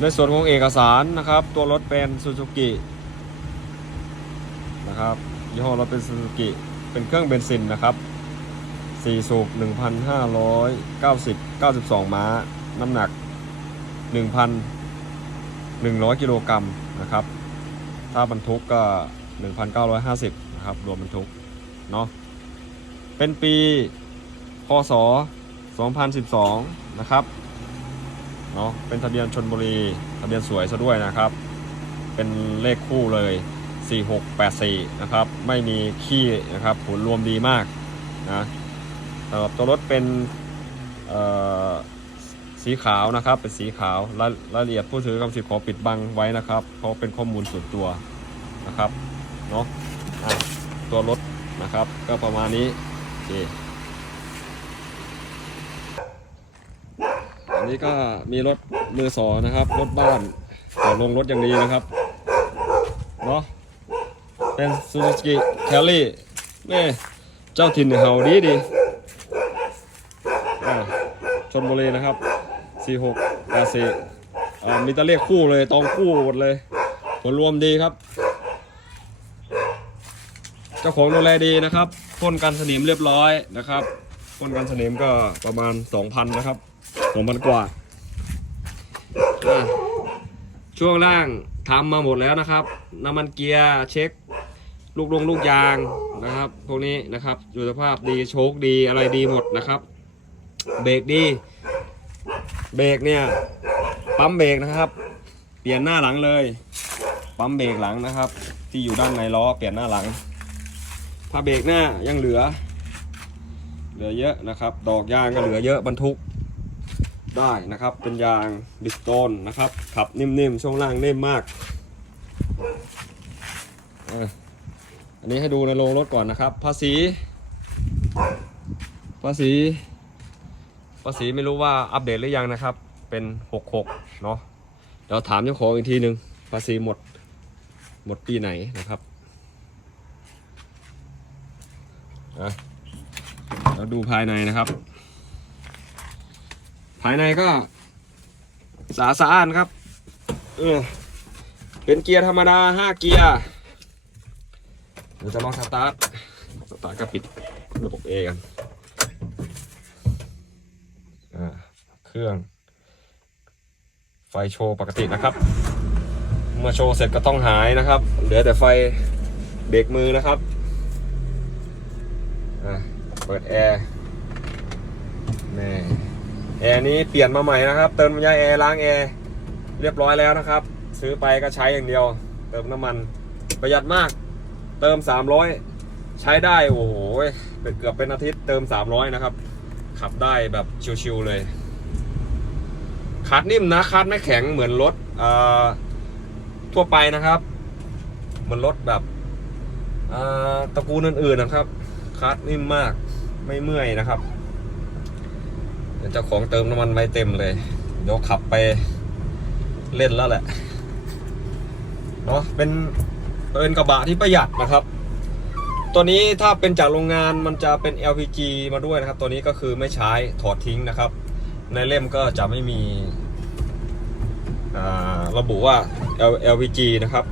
ในส่วนของเอกสารนะครับ ตัวรถเป็นซูซูกินะครับยี่ห้อรถเป็นซูซูกิเป็นเครื่องเบนซินนะครับ4สูบ1,590 92 ม้า น้ำหนัก 1,100 กิโลกรัมนะครับ ถ้าบรรทุกก็ 1,950 นะครับ รวมบรรทุก เนาะ เป็นปี พศ 2012 นะครับ เนาะเป็นทะเบียนชนบุรี ทะเบียนสวยซะด้วยนะครับ เป็นเลขคู่เลย 4684 นะครับ ไม่มีขี้นะครับผลรวมดีมากนะสำหรับตัวรถเป็นเอ่อสีขาวนะครับ เป็นสีขาวรายรายละเอียดผู้ถือกรรมสิทธิ์ขอปิดบังไว้นะครับเพราะเป็นข้อมูลส่วนตัวนะครับเนาะอะตัวรถนะครับ ก็ประมาณนี้โอเค นี้ก็มีรถมือสองนะครับ รถบ้านต่อลงรถอย่างดีนะครับ เนาะเป็น Suzuki Carry นี่เจ้าถิ่นเห่าดีดีชนบุรีนะครับ 46 84อ่ามีตะเลขคู่เลยตองคู่หมดเลย ผลรวมดีครับ เจ้าของดูแลดีนะครับพ่นกันสนิมเรียบร้อยนะครับพ่นกันสนิมก็ประมาณ 2,000 นะครับ 2,000กว่าอะช่วงล่างทำมาหมดแล้วนะครับ น้ำมันเกียร์เช็ค ลูกลงลูกยางนะครับ พวกนี้นะครับอยู่สภาพดีโชคดีอะไรดีหมดนะครับ เบรกดี เบรกเนี่ยปั๊มเบรกนะครับ เปลี่ยนหน้าหลังเลย ปั๊มเบรกหลังนะครับ ที่อยู่ด้านในล้อเปลี่ยนหน้าหลังผ้าเบรกหน้ายังเหลือ เหลือเยอะนะครับ ดอกยางก็เหลือเยอะบรรทุก ได้นะครับ เป็นยางบิสโตนนะครับ ขับนิ่มๆ ช่วงล่างนิ่มมากอออันนี้ให้ดูในโรงรถก่อนนะครับ ภาษี ภาษี ภาษีไม่รู้ว่าอัปเดตหรือยังนะครับ เป็น 66 เนาะเดี๋ยวถามเจ้าของอีกทีหนึ่งภาษีหมด หมดปีไหนนะครับอะเราดูภายในนะครับ ภายในก็สะอาดสะอ้านครับเออเป็นเกียร์ธรรมดา5เกียร์เราจะลองสตาร์ทสตาร์ทก็ปิดระบบเอกันเครื่อง ไฟโชว์ปกตินะครับ เมื่อโชว์เสร็จก็ต้องหายนะครับ เหลือแต่ไฟเบรกมือนะครับเปิดแอร์ แอร์นี้เปลี่ยนมาใหม่นะครับ เติมน้ำยาแอร์ล้างแอร์เรียบร้อยแล้วนะครับ ซื้อไปก็ใช้อย่างเดียว เติมน้ำมันประหยัดมาก เติม 300 ใช้ได้โอ้โหเกือบเป็นอาทิตย์เติม 300 นะครับ ขับได้แบบชิวๆเลยคัดนิ่มนะคัดไม่แข็งเหมือนรถทั่วไปนะครับ เหมือนรถแบบตระกูลอื่นๆนะครับคัดนิ่มมากไม่เมื่อยนะครับ เจ้าของเติมน้ำมันไว้เต็มเลย เดี๋ยวขับไปเล่นแล้วแหละ เนาะเป็นเป็นกระบะที่ประหยัดนะครับ ตัวนี้ถ้าเป็นจากโรงงานมันจะเป็น LPG มาด้วยนะครับ ตัวนี้ก็คือไม่ใช้ถอดทิ้งนะครับ ในเล่มก็จะไม่มีระบุว่า L- LPG นะครับ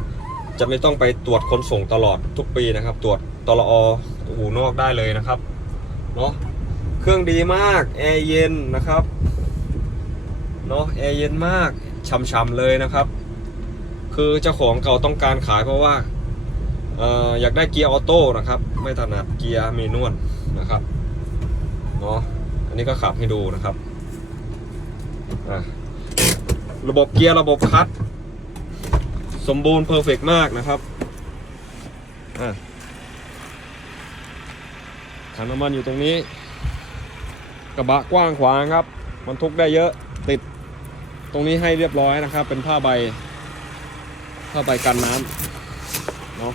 จะไม่ต้องไปตรวจขนส่งตลอดทุกปีนะครับ ตรวจตลออู่นอกได้เลยนะครับ เนาะ เครื่องดีมาก แอร์เย็นนะครับ เนาะแอร์เย็นมากช่ำๆเลยนะครับ คือเจ้าของเก่าต้องการขายเพราะว่าเอออยากได้เกียร์ออโต้นะครับ ไม่ถนัดเกียร์เมนวลนะครับ เนาะอันนี้ก็ขับให้ดูนะครับ ระบบเกียร์ระบบคัตสมบูรณ์เพอร์เฟกมากนะครับอะถังน้ำมันอยู่ตรงนี้ กระบะกว้างขวางครับบรรทุกได้เยอะติดตรงนี้ให้เรียบร้อยนะครับ เป็นผ้าใบ ผ้าใบกันน้ำเนาะ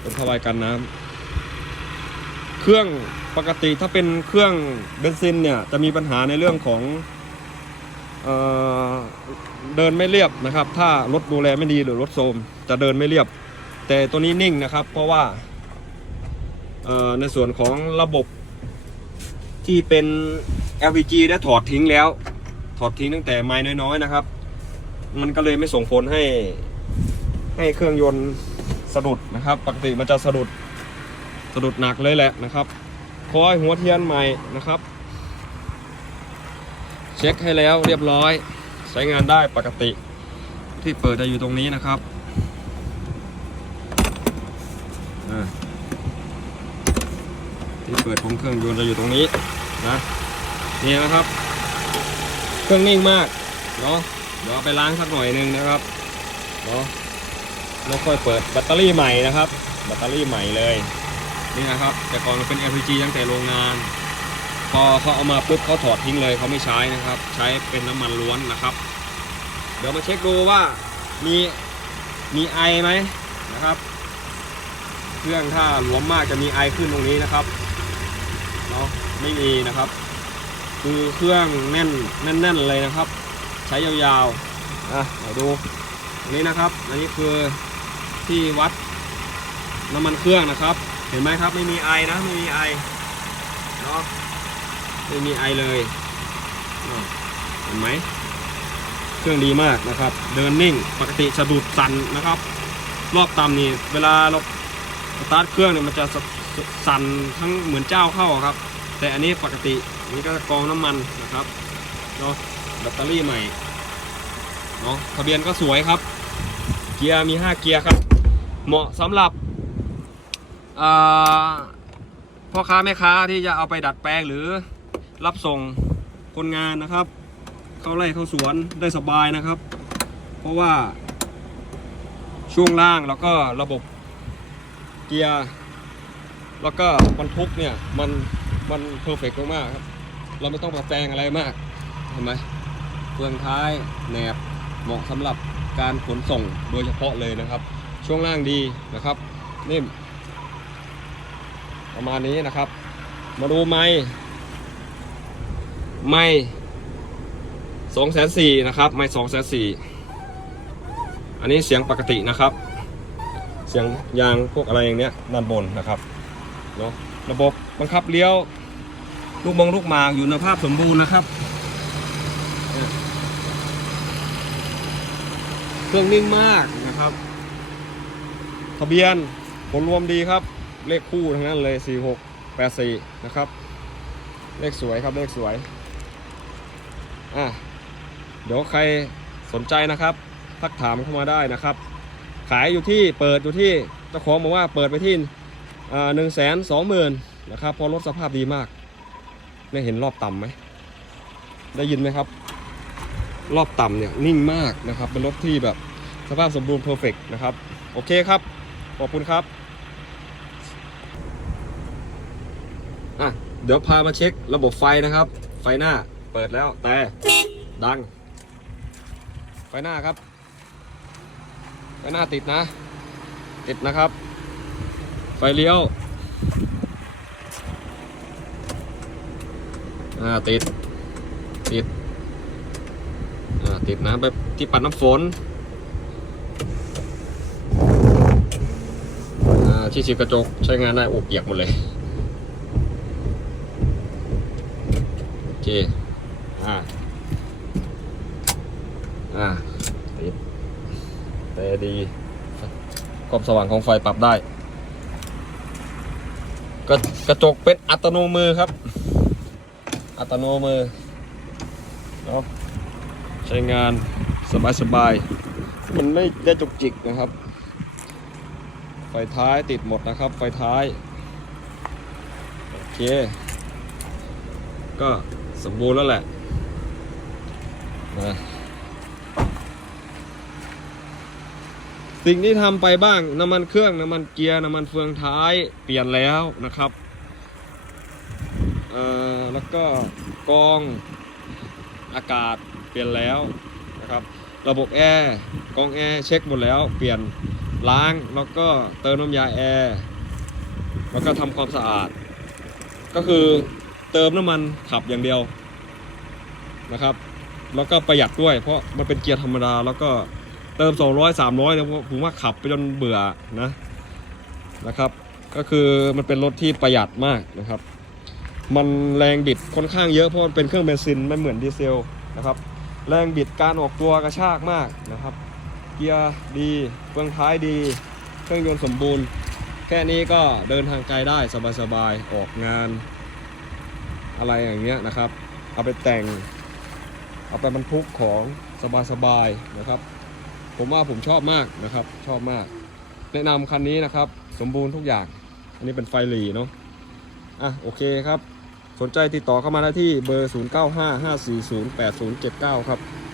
เป็นผ้าใบกันน้ำเครื่องปกติถ้าเป็นเครื่องเบนซินเนี่ยจะมีปัญหาในเรื่องของเอเดินไม่เรียบนะครับ ถ้ารถดูแลไม่ดีหรือรถโทรมจะเดินไม่เรียบ แต่ตัวนี้นิ่งนะครับ เพราะว่าในส่วนของระบบ ที่เป็น LPG ได้ถอดทิ้งแล้ว ถอดทิ้งตั้งแต่ไม้น้อยๆนะครับ มันก็เลยไม่ส่งผลให้ ให้เครื่องยนต์สะดุดนะครับ ปกติมันจะสะดุดสะดุดหนักเลยแหละนะครับคอยหัวเทียนใหม่นะครับ เช็คให้แล้วเรียบร้อย ใช้งานได้ปกติ ที่เปิดจะอยู่ตรงนี้นะครับอ่า ที่เปิดของเครื่องยนต์จะอยู่ตรงนี้นะนี่นะครับ เครื่องนิ่งมากเนาะเดี๋ยวไปล้างสักหน่อยหนึงนะครับเนาะแล้วค่อยเปิดแบตเตอรี่ใหม่นะครับแบตเตอรี่ใหม่เลยนี่นะครับ แต่ก่อนมันเป็น LPG ตั้งแต่โรงงาน พอเขาเอามาปุ๊บเขาถอดทิ้งเลยเขาไม่ใช้นะครับ ใช้เป็นน้ำมันล้วนนะครับ เดี๋ยวมาเช็คดูว่ามีมีไอไหมนะครับ เครื่องถ้าหลวมมากจะมีไอขึ้นตรงนี้นะครับ เนาะไม่มีนะครับ คือเครื่องแน่นแน่นๆเลยนะครับ ใช้ยาวๆอะเดี๋ยวดูอันนี้นะครับ อันนี้คือที่วัดน้ำมันเครื่องนะครับ เห็นไหมครับไม่มีไอนะไม่มีไอเนาะไม่มีไอเลยอะเห็นไหมเครื่องดีมากนะครับ เดินนิ่งปกติสะดุดสั่นนะครับ รอบต่ำนี่เวลาเราสตาร์ทเครื่องเนี่ยมันจะ สั่นทั้งเหมือนเจ้าเข้าครับ แต่อันนี้ปกตินี่ก็กรองน้ำมันนะครับเนาะแบตเตอรี่ใหม่เนาะทะเบียนก็สวยครับ เกียร์มี 5 เกียร์ครับ เหมาะสำหรับพ่อค้าแม่ค้าที่จะเอาไปดัดแปลงหรือรับส่งคนงานนะครับ เข้าไร่เข้าสวนได้สบายนะครับ เพราะว่าช่วงล่างแล้วก็ระบบเกียร์ แล้วก็บรรทุกเนี่ยมันมันเพอร์เฟกมากๆครับ เราไม่ต้องปรับแต่งอะไรมากเห็นไหมเฟืองท้ายแหนบเหมาะสำหรับการขนส่งโดยเฉพาะเลยนะครับ ช่วงล่างดีนะครับนิ่มประมาณนี้นะครับ มาดูไม้ไม้สองแสนสี่นะครับ ไม่สองแสนสี่อันนี้เสียงปกตินะครับ เสียงยางพวกอะไรอย่างเนี้ยด้านบนนะครับ เนาะระบบบังคับเลี้ยว ลูกมงลูกหมากอยู่ในภาพสมบูรณ์นะครับเนี่ยเครื่องนิ่งมากนะครับ ทะเบียนผลรวมดีครับ เลขคู่ทั้งนั้นเลย 46 84 นะครับ เลขสวยครับเลขสวยอะเดี๋ยวใครสนใจนะครับทักถามเข้ามาได้นะครับ ขายอยู่ที่เปิดอยู่ที่เจ้าของบอกว่าเปิดไปที่ หนึ่งแสนสองหมื่นนะครับเพราะรถสภาพดีมากได้เห็นรอบต่ำไหมได้ยินไหมครับ รอบต่ำเนี่ยนิ่งมากนะครับ เป็นรถที่แบบสภาพสมบูรณ์เพอร์เฟกนะครับ โอเคครับ ขอบคุณครับอะเดี๋ยวพามาเช็คระบบไฟนะครับ ไฟหน้าเปิดแล้วแต่ดัง ไฟหน้าครับ ไฟหน้าติดนะ ติดนะครับ ฟเลี้ยว อ่า ติด ติด อ่า ติดนะแบบที่ปัดน้ำฝน อ่า ที่ฉีดกระจกใช้งานได้โอ้เปียกหมดเลย โอเค อ่า อ่า ติดแต่ดีความสว่างของไฟปรับได้ กระกระจกเป็นอัตโนมือครับ อัตโนมือเนาะใช้งานสบายสบายๆมันไม่ได้จุกจิกนะครับ ไฟท้ายติดหมดนะครับ ไฟท้าย โอเค ก็สมบูรณ์แล้วแหละนะ สิ่งที่ทำไปบ้างน้ำมันเครื่องน้ำมันเกียร์น้ำมันเฟืองท้ายเปลี่ยนแล้วนะครับเอ่อแล้วก็กรองอากาศเปลี่ยนแล้วนะครับระบบแอร์กรองแอร์เช็คหมดแล้ว เปลี่ยนล้างแล้วก็เติมน้ำยาแอร์แล้วก็ทำความสะอาด ก็คือเติมน้ำมันขับอย่างเดียวนะครับ แล้วก็ประหยัดด้วยเพราะมันเป็นเกียร์ธรรมดาแล้วก็ เติม 200 300เนี่ยผมว่าขับไปจนเบื่อนะนะครับ ก็คือมันเป็นรถที่ประหยัดมากนะครับ มันแรงบิดค่อนข้างเยอะเพราะมันเป็นเครื่องเบนซินไม่เหมือนดีเซลนะครับ แรงบิดการออกตัวกระชากมากนะครับ เกียร์ดีเฟืองท้ายดี เครื่องยนต์สมบูรณ์ แค่นี้ก็เดินทางไกลได้สบายๆออกงาน อะไรอย่างเงี้ยนะครับ เอาไปแต่ง เอาไปบรรทุกของสบายๆนะครับ ผมว่าผมชอบมากนะครับ ชอบมาก แนะนำคันนี้นะครับ สมบูรณ์ทุกอย่าง อันนี้เป็นไฟหลีเนาะอะโอเคครับ สนใจติดต่อเข้ามาได้ที่เบอร์ 0955408079 ครับ